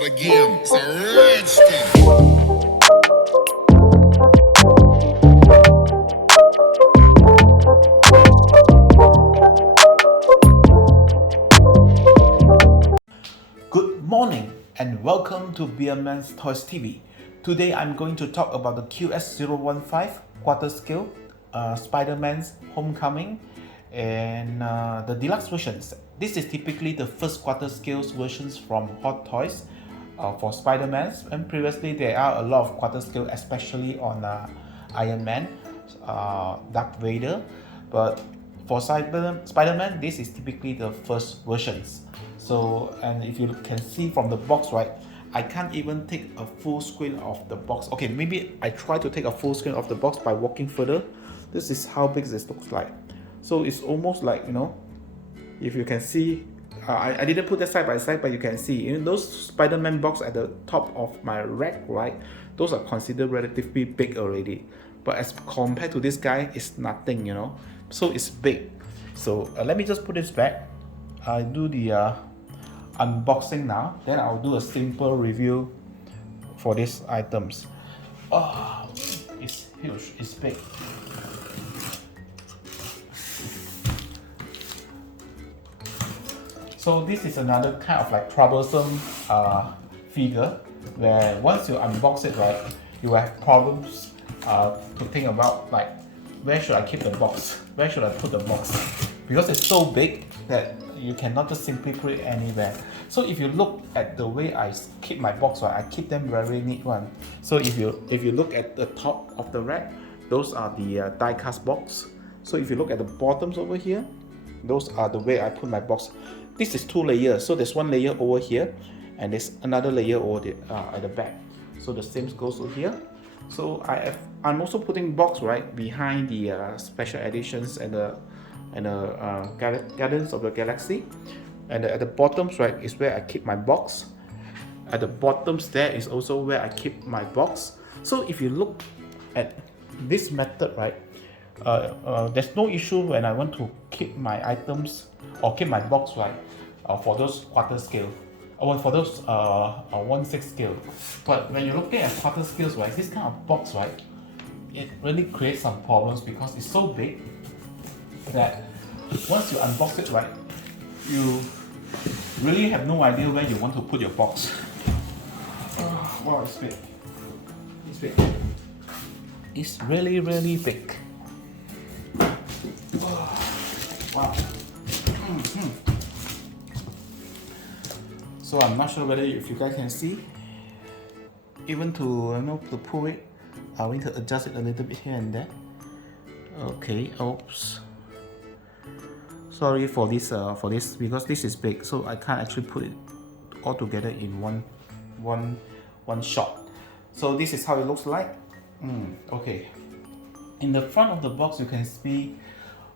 out again. It's a redskin. Good morning and welcome to Beaman ToysTV. Today I'm going to talk about the QS015 quarter scale, Spiderman's Homecoming, and the deluxe versions. This is typically the first quarter scales versions from Hot Toys for Spider-Man, and previously there are a lot of quarter scale, especially on Iron Man, Darth Vader, but for Spider-Man, this is typically the first versions. So, and if you can see from the box, right, I can't even take a full screen of the box. Okay, maybe I try to take a full screen of the box by walking further. This is how big this looks like. So it's almost like, you know, if you can see, I didn't put that side by side, but you can see, you know, those Spider-Man box at the top of my rack, right, those are considered relatively big already. But as compared to this guy, it's nothing, you know. So it's big. So let me just put this back. I do the unboxing now, then I'll do a simple review for these items. Oh, it's huge, it's big. So this is another kind of like troublesome figure where once you unbox it, right, you will have problems to think about, like, where should I keep the box? Where should I put the box? Because it's so big that you cannot just simply put it anywhere. So if you look at the way I keep my box, right, I keep them very neat one. So if you look at the top of the rack, those are the die-cast box. So if you look at the bottoms over here, those are the way I put my box. This is two layers, so there's one layer over here and there's another layer over at the back. So the same goes over here. So I'm also putting box right behind the special editions and the Guardians of the Galaxy, and at the bottoms, right, is where I keep my box. At the bottoms there is also where I keep my box. So if you look at this method, right, there's no issue when I want to keep my items or keep my box, right, for those quarter scale or for those 1/6 scale. But when you're looking at quarter scales, right, this kind of box, right, it really creates some problems because it's so big that once you unbox it, right, you really have no idea where you want to put your box. Wow, it's big. It's big. It's really, really big. Wow. So I'm not sure whether if you guys can see. Even to to pull it, I want to adjust it a little bit here and there. Okay. Oops. Sorry for this because this is big, so I can't actually put it all together in one shot. So this is how it looks like. Okay. In the front of the box, you can see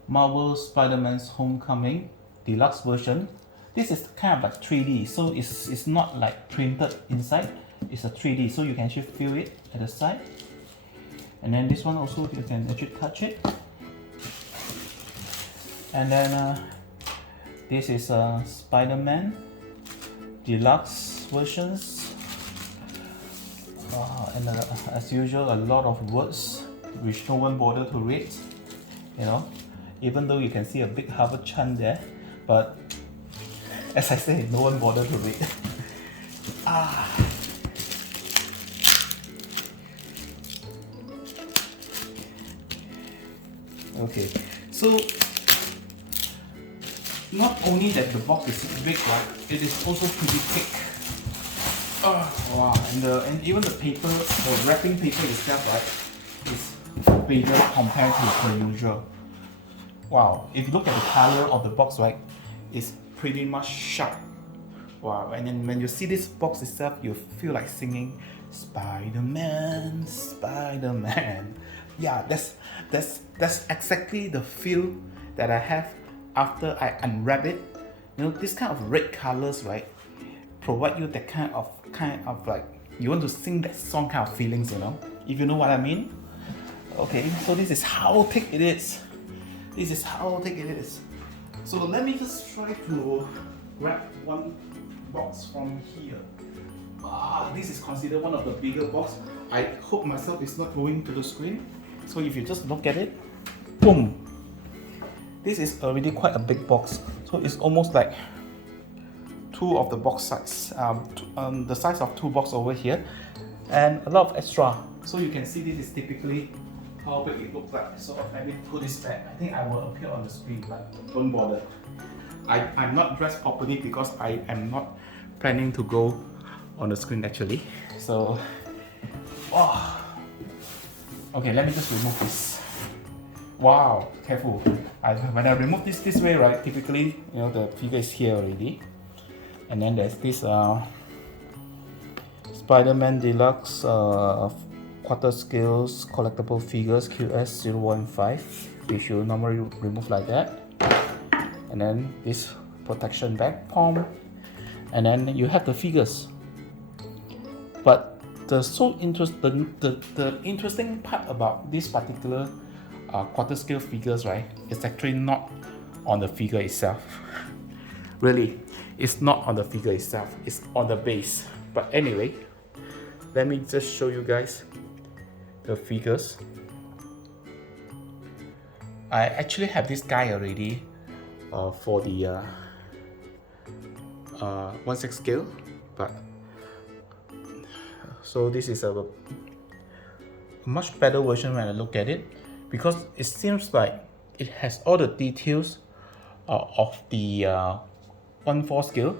Marvel Spider-Man's Homecoming deluxe version. This is kind of like 3D, so it's not like printed inside. It's a 3D, so you can actually feel it at the side. And then this one also, you can actually touch it. And then this is Spider-Man deluxe versions, and as usual, a lot of words which no one bothered to read, you know, even though you can see a big Harvard chant there, but as I say, no one bothered to read. Okay, so not only that the box is big, right, it is also pretty thick. Wow, and even the paper, the wrapping paper itself, right, is bigger compared to the usual. Wow, if you look at the color of the box, right, it's pretty much sharp. Wow, and then when you see this box itself, you feel like singing Spider-Man, Spider-Man. Yeah, that's exactly the feel that I have after I unwrap it. You know, this kind of red colors, right, provide you that kind of like you want to sing that song kind of feelings, you know, if you know what I mean. Okay, so this is how thick it is. This is how thick it is. So let me just try to grab one box from here. This is considered one of the bigger box. I hope myself is not going to the screen. So if you just look at it, boom. This is already quite a big box. So it's almost like two of the box size, the size of two box over here, and a lot of extra. So you can see this is typically how big it looks like. So let me put this back. I think I will appear on the screen, but don't bother. I'm not dressed properly because I am not planning to go on the screen actually. So, okay, let me just remove this. Wow, careful. When I remove this way, right, typically, you know, the figure is here already. And then there's this Spiderman Deluxe quarter scales collectible figures QS015, which you normally remove like that. And then this protection back palm. And then you have the figures. But the interesting part about this particular quarter scale figures, right, is actually not on the figure itself. Really, it's not on the figure itself, it's on the base. But anyway, let me just show you guys the figures. I actually have this guy already for the 1/6 scale, but so this is a much better version when I look at it, because it seems like it has all the details of the 1/4 scale,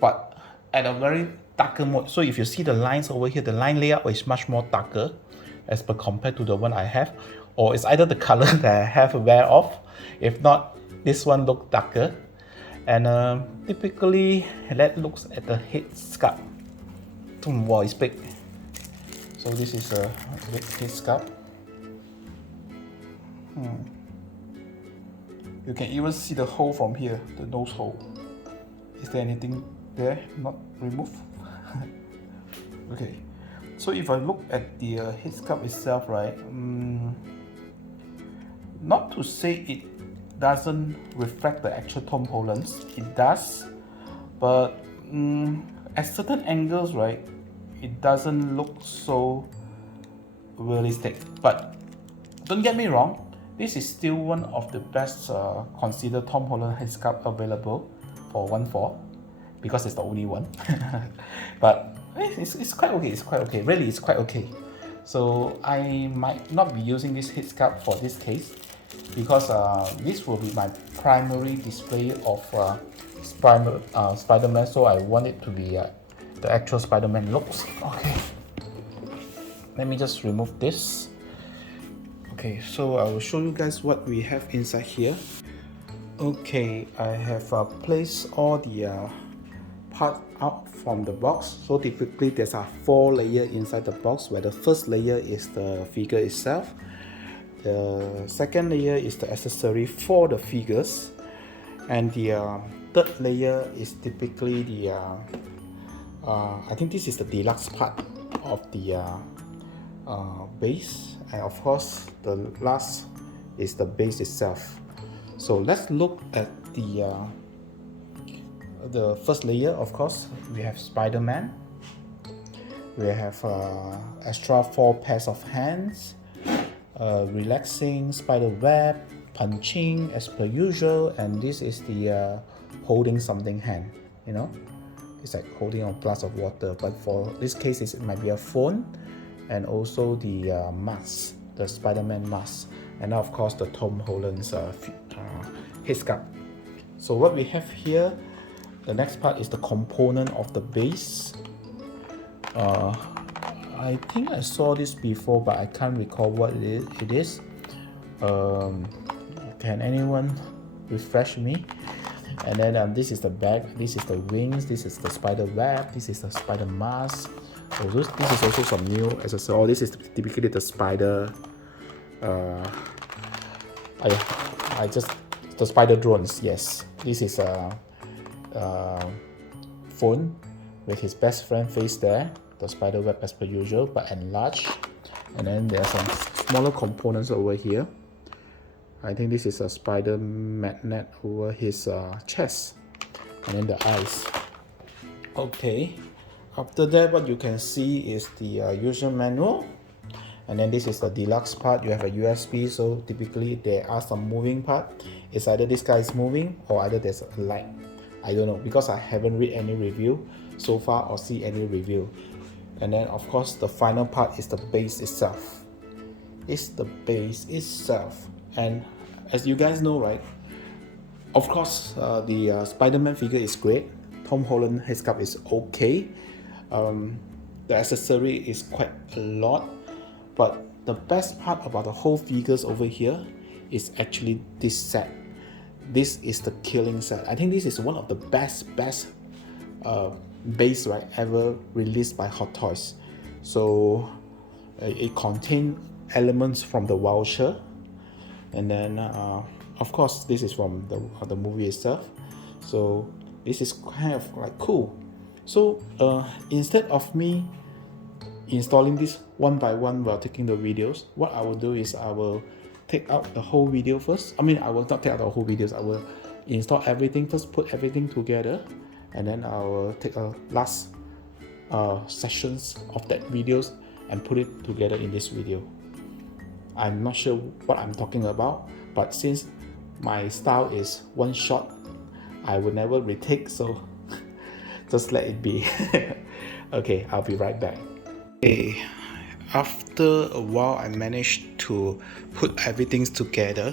but at a very darker mode. So if you see the lines over here, the line layout is much more darker as per compared to the one I have, or it's either the color that I have wear off. If not, this one look darker. And typically, let's look at the head sculpt. Wow, it's big. So this is a big head sculpt. You can even see the hole from here, the nose hole. Is there anything there not removed? Okay, so if I look at the head sculpt itself, right, not to say it doesn't reflect the actual Tom Holland's, it does, but at certain angles, right, it doesn't look so realistic. But don't get me wrong, this is still one of the best considered Tom Holland head sculpt available for 1/4, because it's the only one. But it's quite okay, it's quite okay, really it's quite okay. So I might not be using this head sculpt for this case, because this will be my primary display of Spider-Man, so I want it to be the actual Spider-Man looks. Okay, let me just remove this. Okay, so I will show you guys what we have inside here. Okay, I have placed all the part out from the box. So typically there's a 4 layer inside the box, where the first layer is the figure itself. The second layer is the accessory for the figures, and the third layer is typically the I think this is the deluxe part of the base, and of course the last is the base itself. So let's look at the first layer. Of course, we have Spider-Man. We have extra 4 pairs of hands. Relaxing, spider web, punching as per usual, and this is the holding something hand, you know, it's like holding a glass of water, but for this case it might be a phone, and also the mask, the Spider-Man mask, and now of course the Tom Holland's head sculpt. So what we have here, the next part is the component of the base. I think I saw this before, but I can't recall what it is. Can anyone refresh me? And then this is the back, this is the wings, this is the spider web, this is the spider mask. Oh, this is also some new accessories. Oh, this is typically the spider. The spider drones. Yes, this is a phone with his best friend face there. The spider web as per usual, but enlarged. And then there are some smaller components over here. I think this is a spider magnet over his chest, and then the eyes. Okay, After that, what you can see is the user manual, and then this is the deluxe part. You have a USB, so typically there are some moving part. It's either this guy is moving or either there's a light. I don't know because I haven't read any review so far or see any review. And then of course the final part is the base itself. It's the base itself, and as you guys know, right? Of course, the Spider-Man figure is great. Tom Holland headscarf is okay. The accessory is quite a lot, but the best part about the whole figures over here is actually this set. This is the killing set. I think this is one of the best base, right, ever released by Hot Toys. So it contains elements from the voucher, and then of course this is from the movie itself. So this is kind of like cool. So instead of me installing this one by one while taking the videos, what I will do is I will take out the whole video first. I mean, I will not take out the whole videos. I will install everything first, put everything together, and then I will take a last sessions of that videos and put it together in this video. I'm not sure what I'm talking about, but since my style is one shot, I will never retake, so just let it be. Okay, I'll be right back. Okay, after a while I managed to put everything together.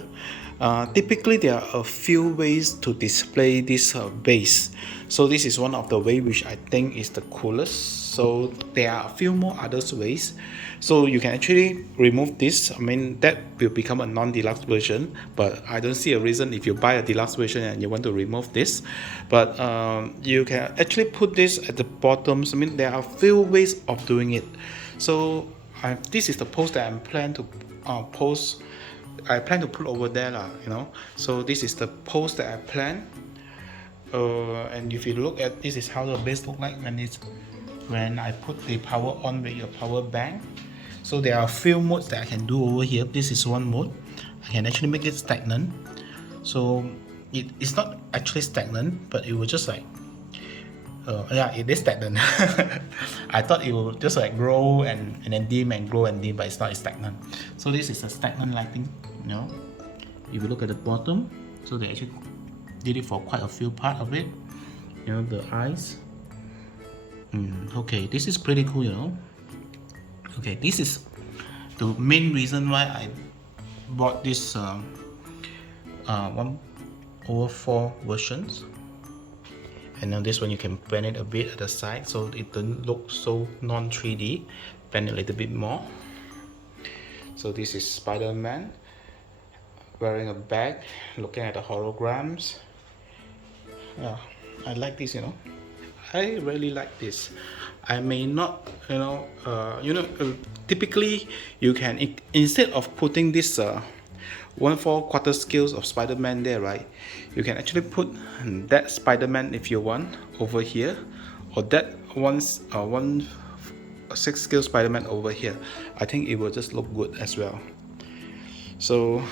Typically there are a few ways to display this base, so this is one of the way which I think is the coolest. So there are a few more other ways. So you can actually remove this. I mean, that will become a non-deluxe version, but I don't see a reason if you buy a deluxe version and you want to remove this. But you can actually put this at the bottom. I mean, there are a few ways of doing it. So this is the post that I plan to post. I plan to put over there, you know. So this is the post that I plan. And if you look at this, is how the base look like when I put the power on with your power bank. So there are a few modes that I can do over here. This is one mode. I can actually make it stagnant. So it's not actually stagnant, but it will just like yeah, it is stagnant. I thought it will just like grow and then dim and grow and dim, but it's not, it's stagnant. So this is a stagnant lighting, you know. If you look at the bottom, so they actually did it for quite a few part of it. You know, the eyes. Okay, this is pretty cool, you know. Okay, this is the main reason why I bought this 1/4 versions. And now this one you can bend it a bit at the side so it doesn't look so non-3D. Bend it a little bit more. So this is Spider-Man wearing a bag, looking at the holograms. Yeah, I like this, you know. I really like this. I may not, typically you can, instead of putting this 1/4 scales of Spider-Man there, right, you can actually put that Spider-Man if you want over here, or that 1/6 scale Spider-Man over here. I think it will just look good as well. So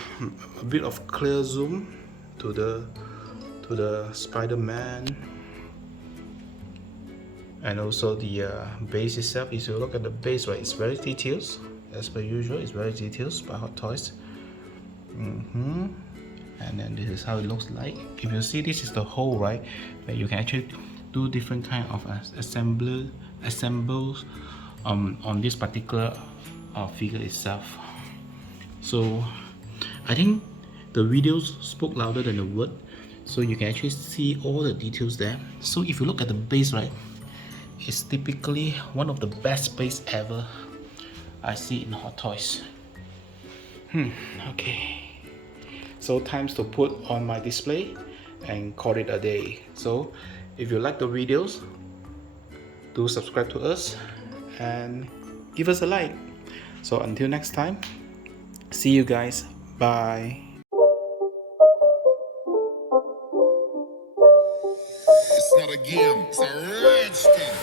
a bit of clear zoom to the Spider-Man. And also the base itself. If you look at the base, right, it's very detailed as per usual. It's very detailed by Hot Toys. And then this is how it looks like. If you see, this is the hole, right, where you can actually do different kind of assembles on this particular figure itself. So I think the videos spoke louder than the word, so you can actually see all the details there. So if you look at the base, right, it's typically one of the best base ever I see in Hot Toys. Okay, so times to put on my display and call it a day. So if you like the videos, do subscribe to us and give us a like. So until next time, see you guys. Bye. It's not a game, it's a rich thing.